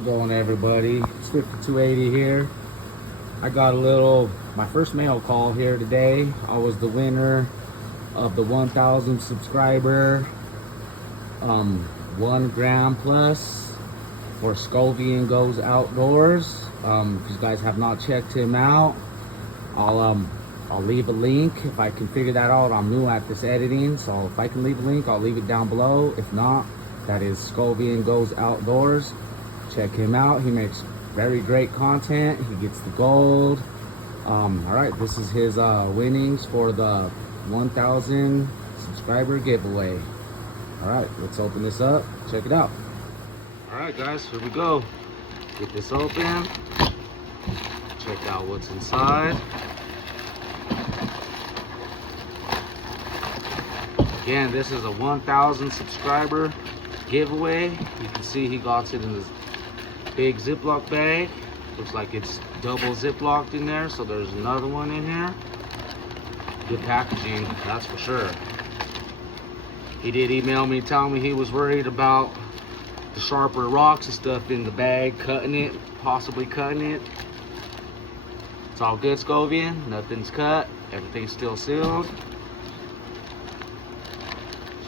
it going, everybody? Swifty 280 here. I got my first mail call here today. I was the winner of the 1,000 subscriber 1 gram plus for Scovian Goes Outdoors. If you guys have not checked him out, I'll leave a link if I can figure that out. I'm new at this editing, so if I can leave a link, I'll leave it down below. If not, that is Scovian Goes Outdoors. Check him out. He makes very great content. He gets the gold. All right, this is his winnings for the 1,000 subscriber giveaway. All right, let's open this up. Check it out. All right, guys, here we go. Get this open. Check out what's inside. Again, this is a 1,000 subscriber giveaway. You can see he got it in this big Ziploc bag. Looks like it's double Ziplocked in there, so there's another one in here. Good packaging, that's for sure. He did email me telling me he was worried about the sharper rocks and stuff in the bag, possibly cutting it. It's all good, Scovian. Nothing's cut. Everything's still sealed.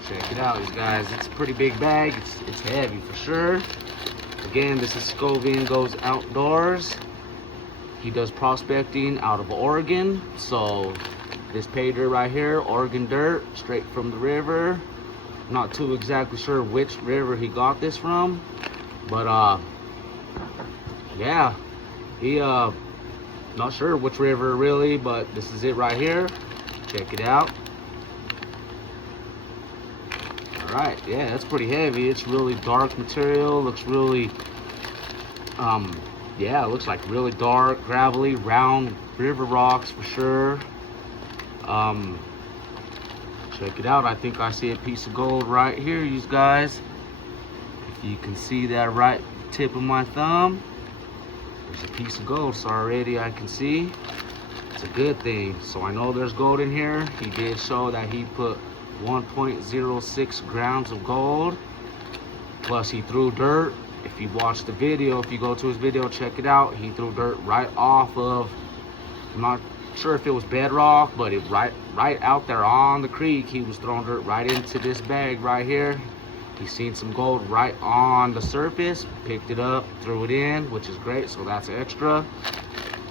Check it out, you guys. It's a pretty big bag. It's heavy for sure. Again, this is Scovian Goes Outdoors. He does prospecting out of Oregon. So this pay dirt right here, Oregon dirt, straight from the river. Not too exactly sure which river he got this from, but yeah, he not sure which river really, but this is it right here. Check it out. Right, yeah, that's pretty heavy. It's really dark material. Looks really yeah, it looks like really dark, gravelly, round river rocks for sure. Check it out. I think I see a piece of gold right here, you guys. If you can see that right tip of my thumb, there's a piece of gold. So already I can see it's a good thing. So I know there's gold in here. He did show that he put 1.06 grams of gold, plus he threw dirt. If you watch the video, if you go to his video, check it out, he threw dirt right off of, I'm not sure if it was bedrock, but it right out there on the creek. He was throwing dirt right into this bag right here. He seen some gold right on the surface, picked it up, threw it in, which is great, so that's extra.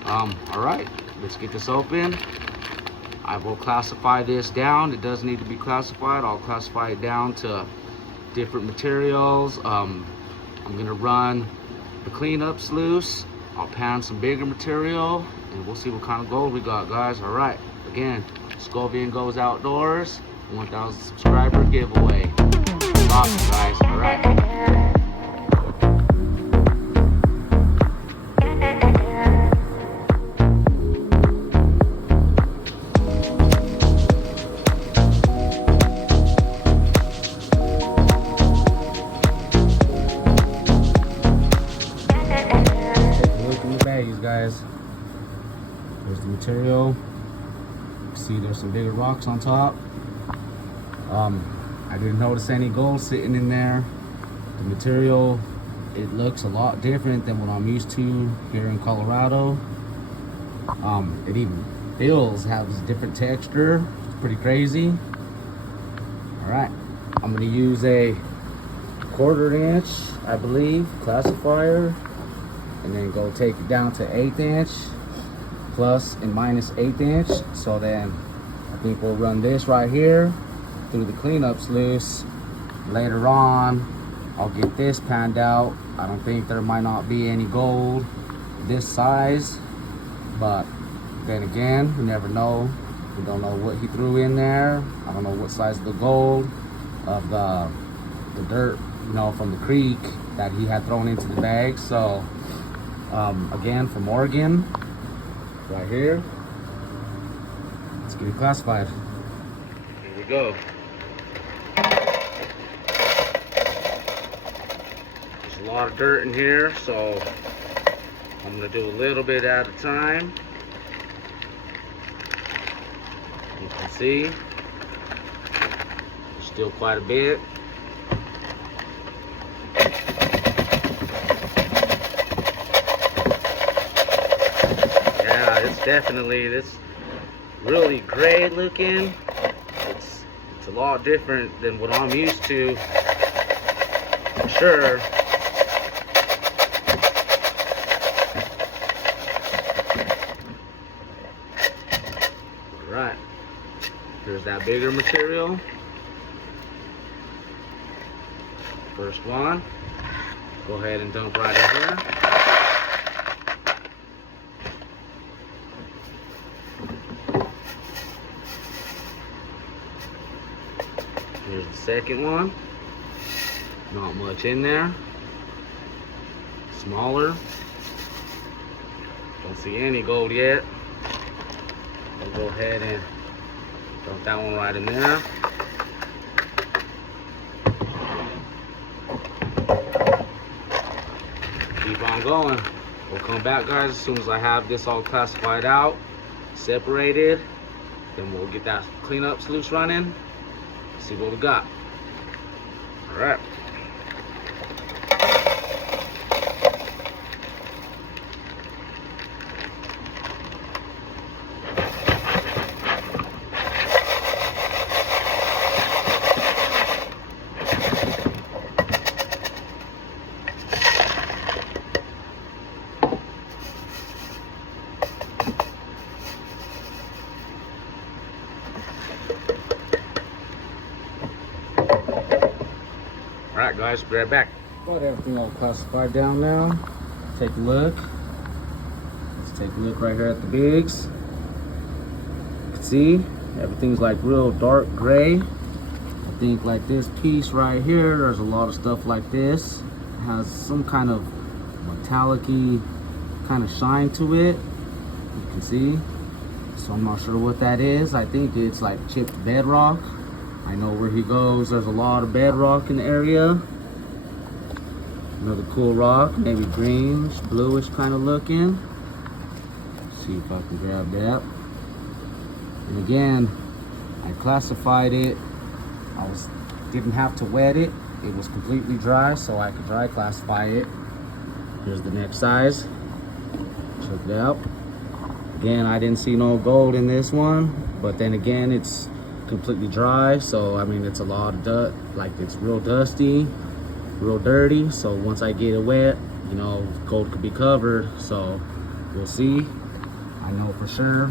All right, let's get this open. I will classify this down. It does need to be classified. I'll classify it down to different materials. I'm gonna run the cleanups loose. I'll pan some bigger material, and we'll see what kind of gold we got, guys. All right, again, Scovian Goes Outdoors, 1,000 subscriber giveaway. Awesome, guys. All right. Guys, there's the material. You see there's some bigger rocks on top. I didn't notice any gold sitting in there. The material, it looks a lot different than what I'm used to here in Colorado. It even has a different texture. It's pretty crazy. All right, I'm gonna use a 1/4 inch, I believe, classifier, and then go take it down to 1/8 inch, plus and minus 1/8 inch. So then I think we'll run this right here through the cleanups loose. Later on, I'll get this panned out. I don't think there might not be any gold this size, but then again, you never know. We don't know what he threw in there. I don't know what size of the gold of the dirt, you know, from the creek that he had thrown into the bag. So again, from Oregon, right here. Let's get it classified. Here we go. There's a lot of dirt in here, so I'm gonna do a little bit at a time. You can see, there's still quite a bit. definitely, this really gray looking. It's a lot different than what I'm used to, for sure. All right, here's that bigger material. First one, go ahead and dump right in here. Here's the second one. Not much in there. Smaller. Don't see any gold yet. I'll go ahead and dump that one right in there. Keep on going. We'll come back, guys, as soon as I have this all classified out, separated. Then we'll get that cleanup sluice running. See what we got. All right. Alright guys, be right back. Got everything all classified down now. Take a look. Let's take a look right here at the bigs. You can see everything's like real dark gray. I think like this piece right here, there's a lot of stuff like this. It has some kind of metallic-y kind of shine to it. You can see. So I'm not sure what that is. I think it's like chipped bedrock. I know where he goes, there's a lot of bedrock in the area. Another cool rock, maybe greenish, bluish kind of looking. See if I can grab that. And again, I classified it. Didn't have to wet it. It was completely dry, so I could dry classify it. Here's the next size. Check it out. Again, I didn't see no gold in this one, but then again, it's completely dry, so I mean it's a lot of dust, like it's real dusty, real dirty. So once I get it wet, you know, gold could be covered. So we'll see. I know for sure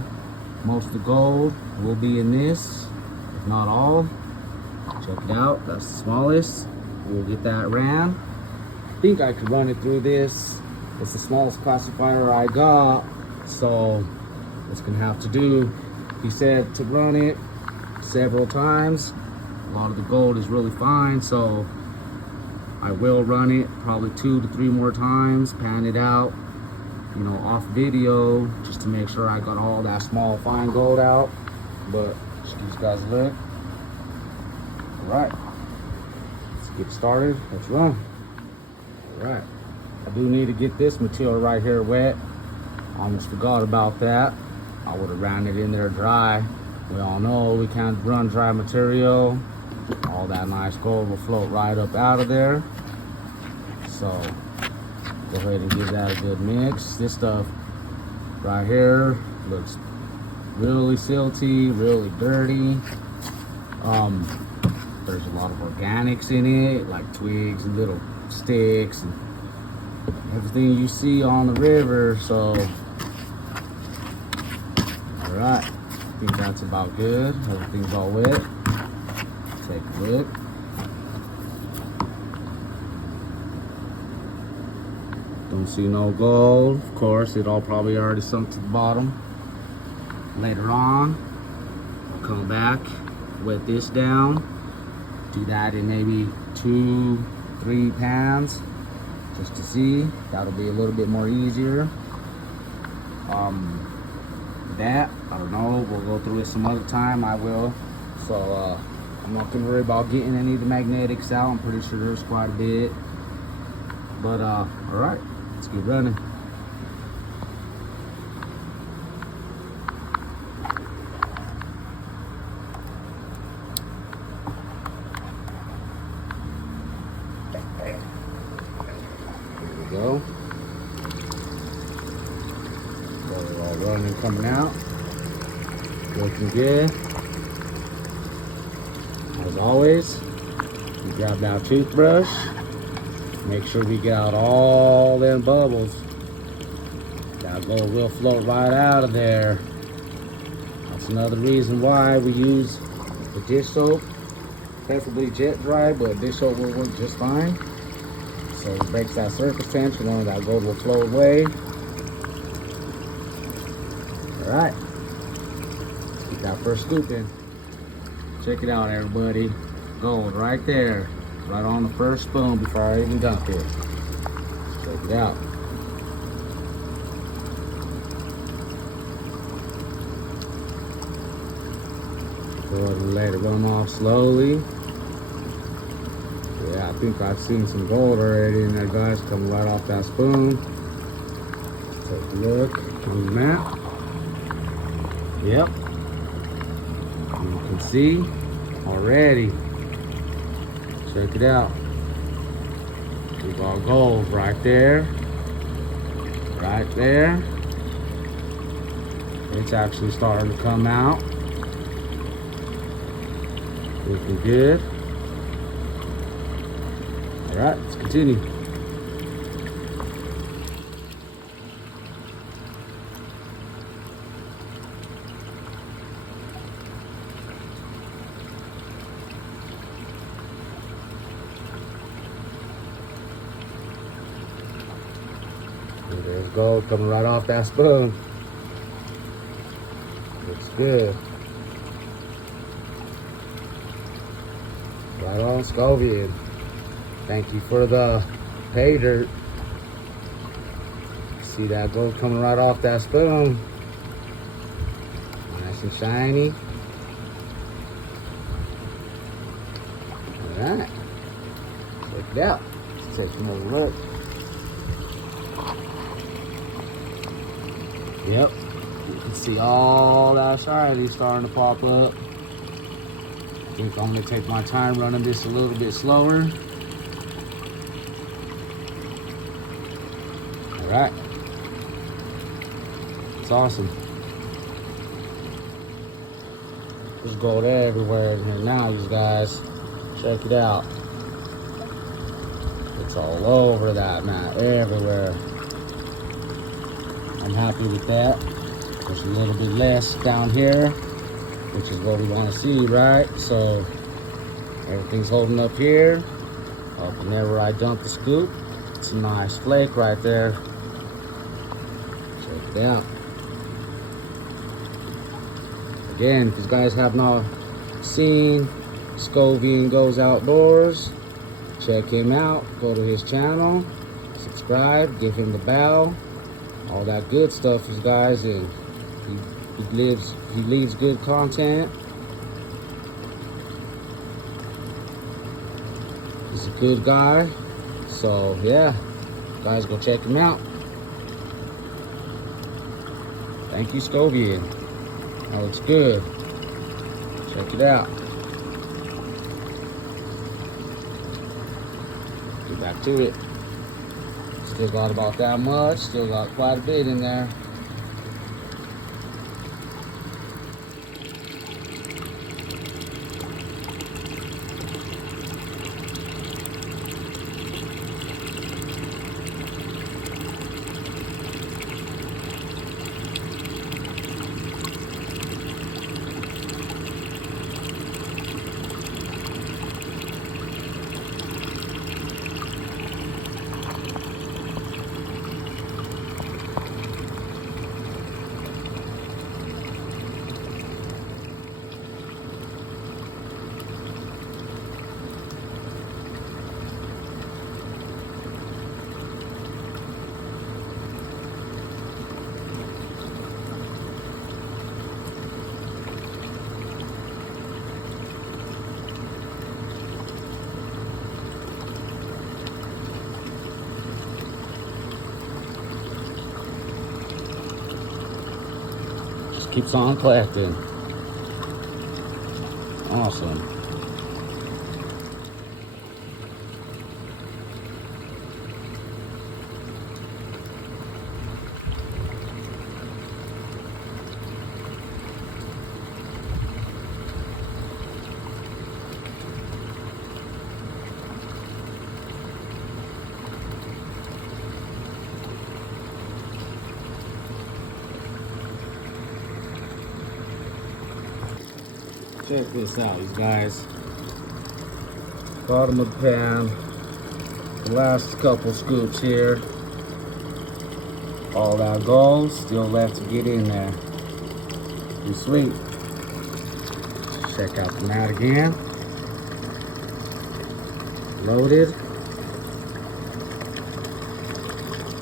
most of the gold will be in this, if not all. Check it out, that's the smallest. We'll get that ran. I think I could run it through this. It's the smallest classifier I got, so what's gonna have to do, he said to run it several times. A lot of the gold is really fine, so I will run it probably 2 to 3 more times, pan it out, you know, off video, just to make sure I got all that small fine gold out. But excuse guys a look. All right, let's get started. Let's run. All right, I do need to get this material right here wet. I almost forgot about that. I would have ran it in there dry. We all know we can't run dry material. All that nice gold will float right up out of there. So go ahead and give that a good mix. This stuff right here looks really silty, really dirty. There's a lot of organics in it, like twigs and little sticks and everything you see on the river. So all right, I think that's about good. Everything's all wet. Take a look. Don't see no gold. Of course, it all probably already sunk to the bottom. Later on, I'll come back, wet this down. Do that in maybe 2-3 pans, just to see. That'll be a little bit more easier. That, I don't know, we'll go through it some other time. I will. So I'm not gonna worry about getting any of the magnetics out. I'm pretty sure there's quite a bit. But all right, let's get running. Here we go. Got it all running, coming good. As always, you grab that toothbrush. Make sure we get out all them bubbles. That gold will float right out of there. That's another reason why we use the dish soap. Preferably jet dry, but dish soap will work just fine. So it breaks that surface tension, and that gold will float away. Alright, let's get that first scoop in. Check it out, everybody. Gold right there, right on the first spoon before I even dump it. Check it out. Go ahead and let it run off slowly. Yeah, I think I've seen some gold already in there, guys, coming right off that spoon. Take a look on the map. Yep. You can see already. Check it out. We got gold right there. Right there. It's actually starting to come out. Looking good. Alright, let's continue. And there's gold coming right off that spoon. Looks good. Right on, Scovian. Thank you for the pay dirt. See that gold coming right off that spoon. Nice and shiny. Alright. Check it out. Let's take another look. Yep. You can see all that shiny starting to pop up. I think I'm going to take my time running this a little bit slower. Alright. It's awesome. There's gold everywhere in here now, you guys. Check it out. It's all over that mat, everywhere. I'm happy with that. There's a little bit less down here, which is what we want to see, right? So everything's holding up here. Whenever I dump the scoop, it's a nice flake right there. Check it out. Again, if you guys have not seen Scovian Goes Outdoors, check him out. Go to his channel, subscribe, give him the bell, all that good stuff, you guys. And he leaves good content. He's a good guy. So yeah, guys, go check him out. Thank you, Scovian. That looks good. Check it out. Get back to it. Still got about that much. Still got quite a bit in there. Keeps on collecting. Awesome. Check this out, you guys. Bottom of the pan. The last couple scoops here. All that gold still left to get in there. Pretty sweet. Check out the mat again. Loaded.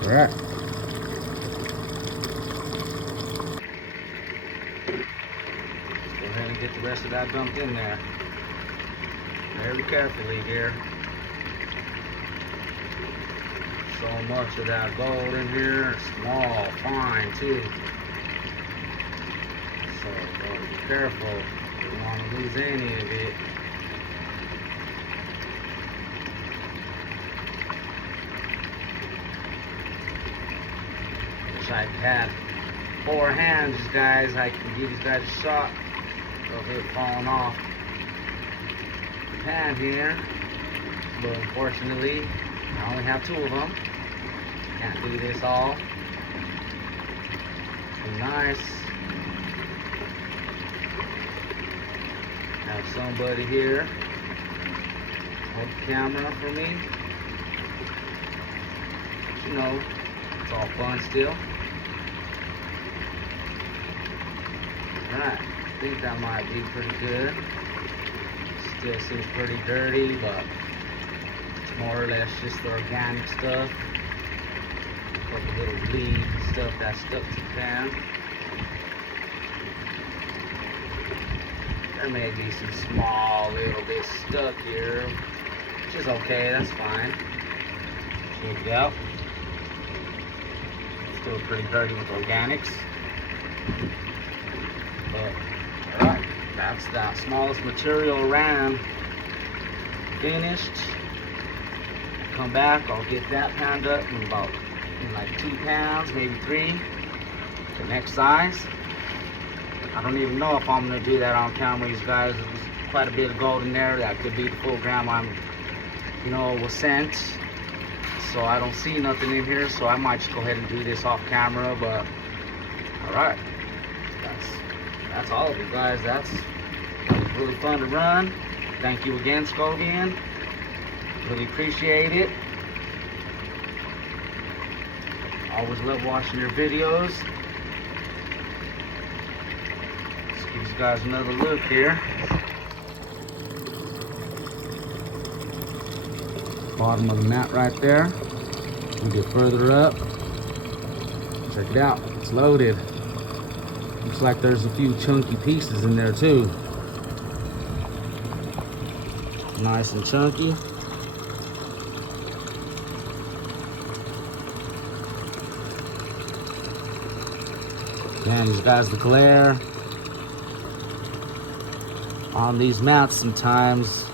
All right. Go ahead and get the rest of that dumped in there. Very carefully here. So much of that gold in here. Small, fine too. So gotta be careful. You don't want to lose any of it. Wish I had 4 hands, guys. I can give these guys a shot. Of it falling off the pan here, but unfortunately I only have 2 of them. Can't do this all. Be nice. Have somebody here hold the camera for me. But you know, it's all fun still. Alright. I think that might be pretty good. Still seems pretty dirty, but it's more or less just the organic stuff. A couple little bleed stuff that's stuck to the pan. There may be some small little bit stuck here, which is okay, that's fine. Check it out. Still pretty dirty with organics. But alright, that's that smallest material ran finished. Come back, I'll get that panned up in like 2 pounds, maybe 3. The next size. I don't even know if I'm gonna do that on camera, these guys. There's quite a bit of gold in there. That could be the full gram was sent. So I don't see nothing in here, so I might just go ahead and do this off camera, but alright. That's all of you guys. That was really fun to run. Thank you again, Scovian. Really appreciate it. Always love watching your videos. Let's give you guys another look here. Bottom of the mat right there. We'll get further up. Check it out. It's loaded. Looks like there's a few chunky pieces in there too. Nice and chunky. Man, these guys, the glare on these mats sometimes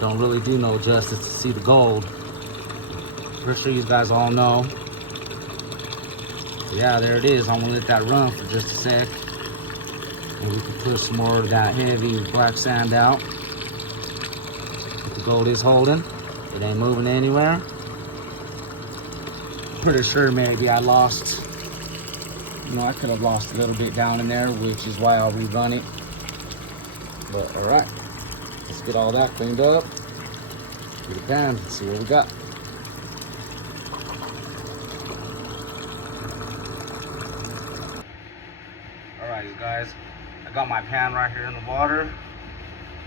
don't really do no justice to see the gold. Pretty sure you guys all know. Yeah, there it is. I'm gonna let that run for just a sec. And we can push some more of that heavy black sand out. The gold is holding. It ain't moving anywhere. Pretty sure maybe I lost, I could have lost a little bit down in there, which is why I'll rerun it. But alright, let's get all that cleaned up. Get it down and see what we got. Alright guys, I got my pan right here in the water.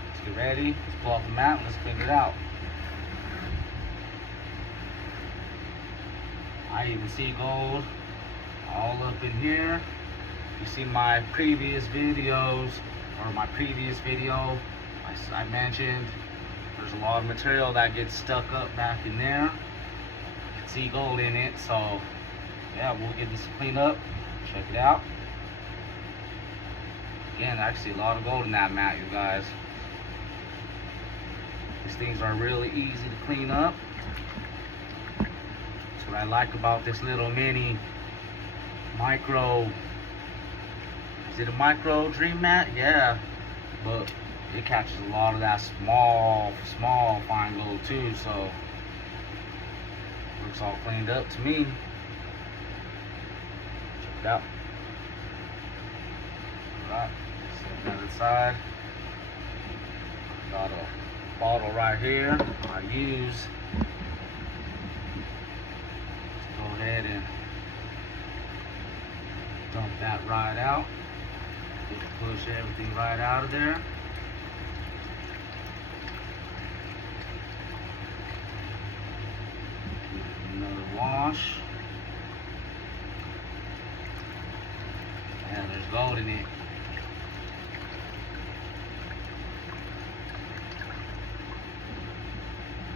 Let's get ready. Let's pull off the mat and let's clean it out. I even see gold all up in here. You see my previous videos, or my previous video, I mentioned there's a lot of material that gets stuck up back in there. You can see gold in it, so yeah, we'll get this cleaned up. Check it out. Again, I see a lot of gold in that mat, you guys. These things are really easy to clean up. That's what I like about this little mini micro, is it a micro dream mat? Yeah, but it catches a lot of that small fine gold too, so looks all cleaned up to me. Check it out. Alright, set that aside. Got a bottle right here. I use. Let's go ahead and dump that right out. Just push everything right out of there. Another wash. And there's gold in it.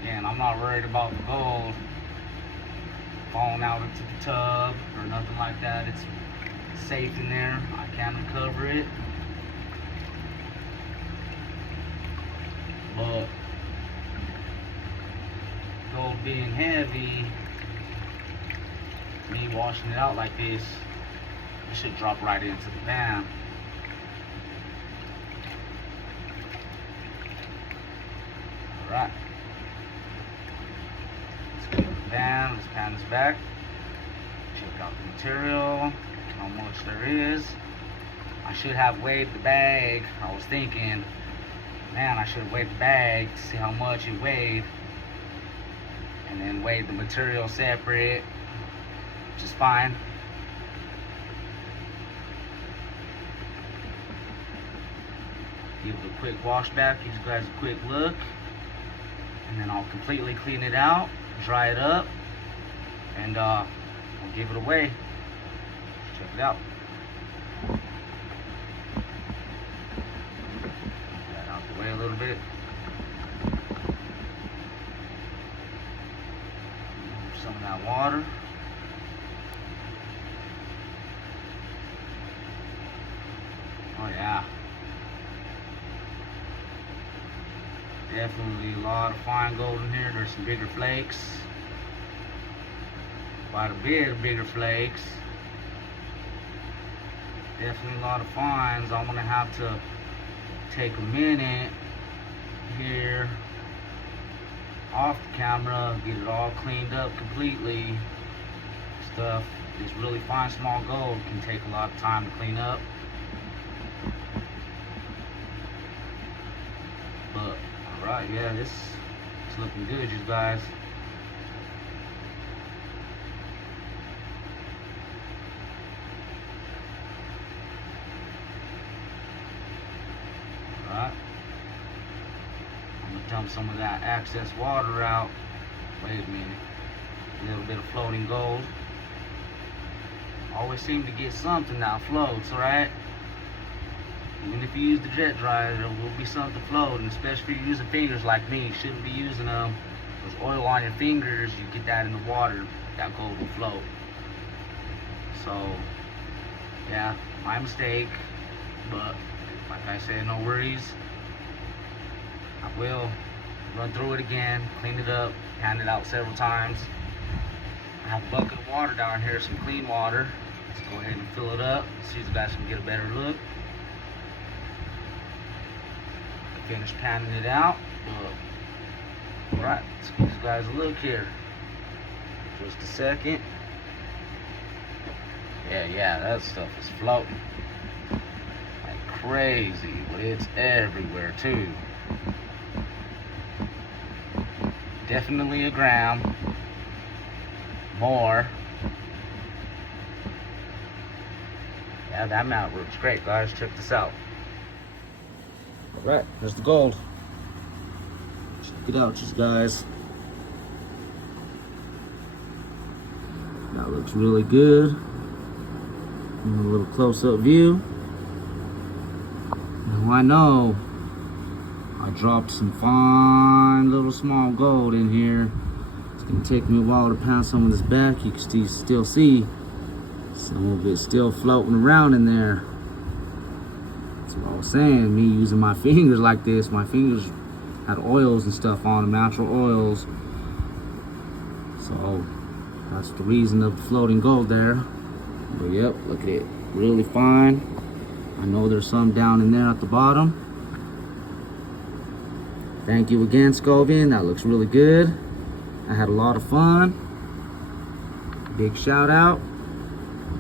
Again, I'm not worried about the gold falling out into the tub or nothing like that. It's safe in there. I can recover it. But gold being heavy, me washing it out like this, it should drop right into the pan. Alright. Let's get the pan. Let's pan this back. Check out the material, how much there is. I should have weighed the bag. I was thinking, man, I should have weighed the bag to see how much it weighed. And then weighed the material separate, which is fine. Give it a quick wash back, give you guys a quick look. And then I'll completely clean it out, dry it up, and I'll give it away. Check it out. Get that out the way a little bit. Some of that water. Oh yeah. Definitely a lot of fine gold in here. There's some bigger flakes. Quite a bit of bigger flakes. Definitely a lot of fines. I'm gonna have to take a minute here off the camera, get it all cleaned up completely. Stuff, this really fine small gold can take a lot of time to clean up. But alright, yeah, this is looking good, you guys. Alright. I'm gonna dump some of that excess water out. Wait a minute. A little bit of floating gold. Always seem to get something that floats, right? Even if you use the jet dryer, there will be something floating, especially if you're using fingers like me. You shouldn't be using them. There's oil on your fingers, you get that in the water, that gold will float. So, yeah, my mistake, but like I said, no worries. I will run through it again, clean it up, pan it out several times. I have a bucket of water down here, some clean water. Let's go ahead and fill it up so you guys can get a better look. Finish panning it out. Alright, let's give you guys a look here. Just a second. Yeah, that stuff is floating like crazy, but it's everywhere too. Definitely a gram more. Yeah, that mount works great, guys. Check this out. Alright, there's the gold. Check it out, you guys. That looks really good. A little close-up view. Now I know I dropped some fine little small gold in here. It's gonna take me a while to pound some of this back. You can still see some of it still floating around in there. That's what I was saying, me using my fingers like this, my fingers had oils and stuff on them, natural oils. So that's the reason of the floating gold there. But yep, look at it, really fine. I know there's some down in there at the bottom. Thank you again, Scovian, that looks really good. I had a lot of fun. Big shout out,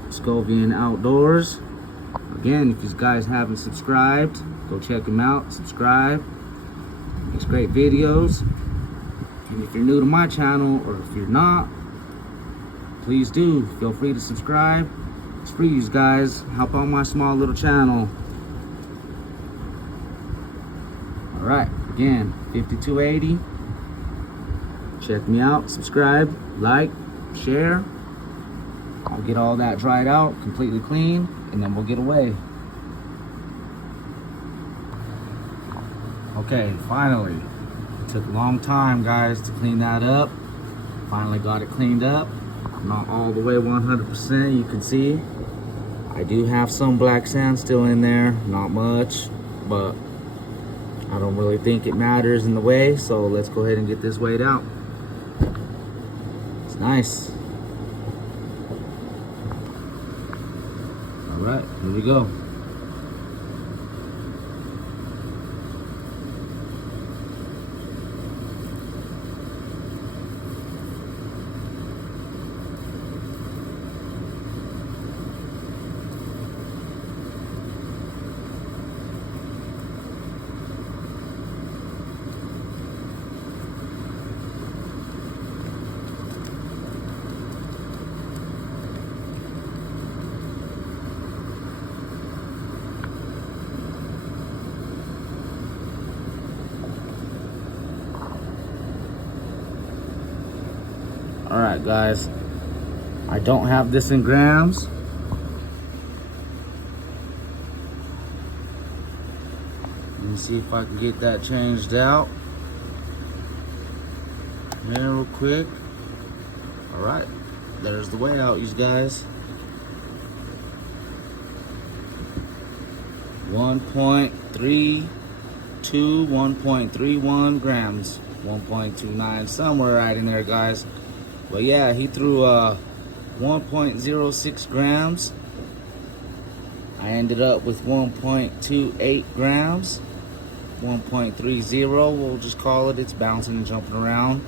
Scovian Outdoors. Again, if you guys haven't subscribed, go check him out, subscribe. makes great videos. And if you're new to my channel, or if you're not, please do feel free to subscribe. It's free, you guys. Help out my small little channel. All right, again, 5280. Check me out, subscribe, like, share. I'll get all that dried out, completely clean, and then we'll get away. Okay, finally. It took a long time, guys, to clean that up. Finally got it cleaned up. Not all the way 100%, you can see. I do have some black sand still in there, not much, but I don't really think it matters in the weigh, so let's go ahead and get this weighed out. It's nice. All right, here we go. All right, guys, I don't have this in grams. Let me see if I can get that changed out here real quick. All right, there's the weigh out, you guys. 1.32, 1.31 grams, 1.29, somewhere right in there, guys. But yeah, he threw 1.06 grams. I ended up with 1.28 grams, 1.30, we'll just call it. It's bouncing and jumping around.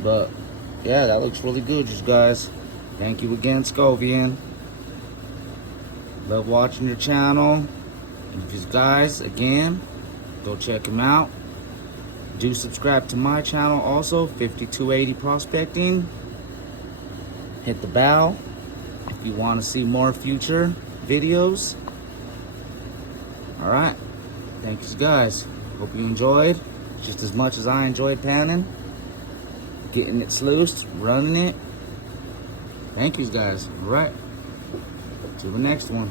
But yeah, that looks really good, you guys. Thank you again, Scovian. Love watching your channel. And if you guys, again, go check him out. Do subscribe to my channel also, 5280 Prospecting. Hit the bell if you want to see more future videos. All right, thanks guys. Hope you enjoyed just as much as I enjoyed panning, getting it sluiced, running it. Thank you guys. All right, to the next one.